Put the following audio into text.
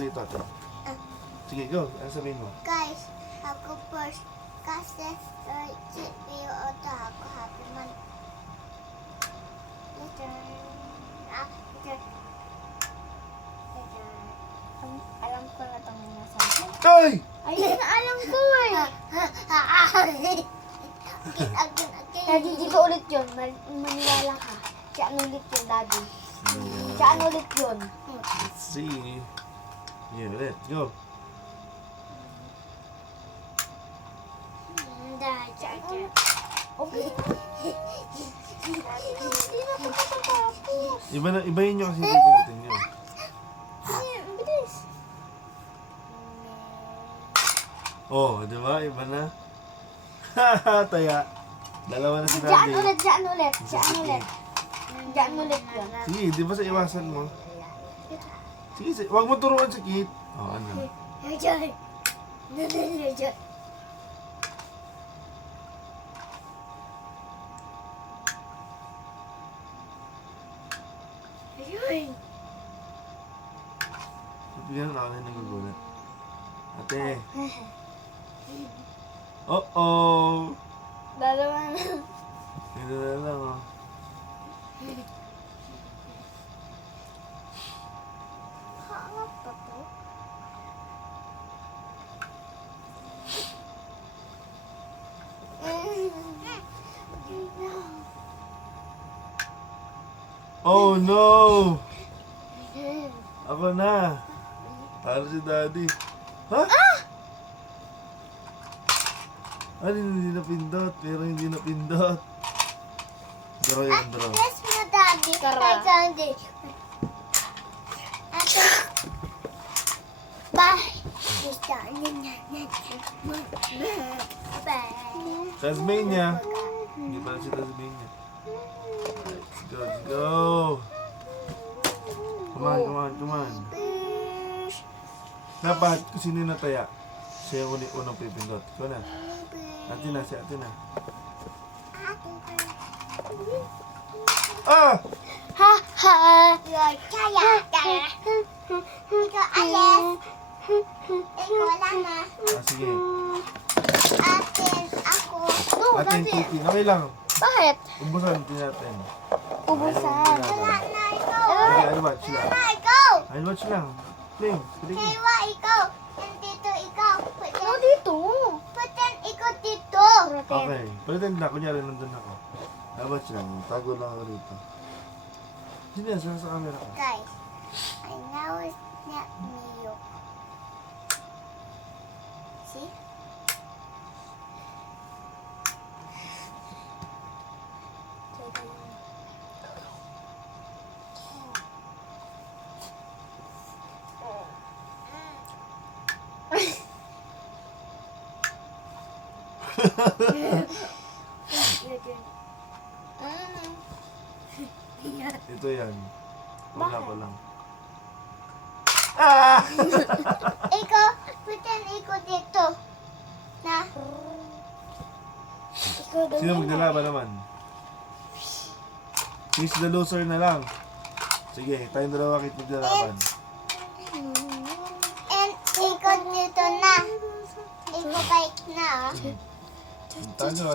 dito, ate. Sige, go. Ano sabihin mo? Guys, ako first. Kasi si Pio Oto ako happy man. Later. Alam ko na itong nasabi. Ay! Ayun, alam ko eh. Daddy, di ba ulit yun? Maniwala ka. Siya ano ulit yun, Daddy? Siya ano ulit yun? Let's see. Yeah, let's go. Okay. Hindi na ko tapos. Ibahin nyo kasi pipinutin nyo. Ang bilis. Oh, di ba? Iba na. Haha, taya. Dalawa na si Diyan Daddy. ulit, diyan ulit, diyan ulit. Diyan ulit yun. Sige, di ba sa iwasan mo? Sige, wag mo turuan si Kit. Oh, ano? Diyan. Diyan. Ayun. Bigyan na ako na nagugulat. Ate. Oh-oh. Dalawa na. Ito na lang, oh. Hangat pa to. Oh, no! Ako na. Talo si Daddy. Ha? Ano hindi napindot? Pero hindi napindot. Draw yun, draw. Yes, mo daddy. Tara. Kay Candy. Ate. Bye. Gusto Bye. Tasmania. Hindi pala si Tasmania. Let's go, let's go. Come on, come on, come on. Dapat, kung sino yung nataya, siya yung unang pipindot. Ikaw na. Ate na, si ate na. Ah! Ha ha. Kaya. Ikaw ayes. Ikaw wala na. Ah, sige. Atin ako. Ating cookie. Okay lang. Bakit? Ubusan din natin. Ubusan. Wala na ikaw. Okay, I'll watch lang. Wala ikaw. I'll watch lang. Play. Play. Kaya ikaw. Nandito ikaw. Ano dito? Pwede ikaw dito. Okay. Pretend na. Kunyari nandun ako. I'll watch lang. Tago lang ako rito. Sige, saan sa camera ka? Guys, I know it's not milk. See? Ito yan. Wala ko lang. Ah! Ikaw, pretend ikaw dito. Na? Sino maglalaban naman? He's the loser na lang. Sige, tayong dalawa kit maglalaban. And ikaw dito na. Ikaw bike na. Tayo,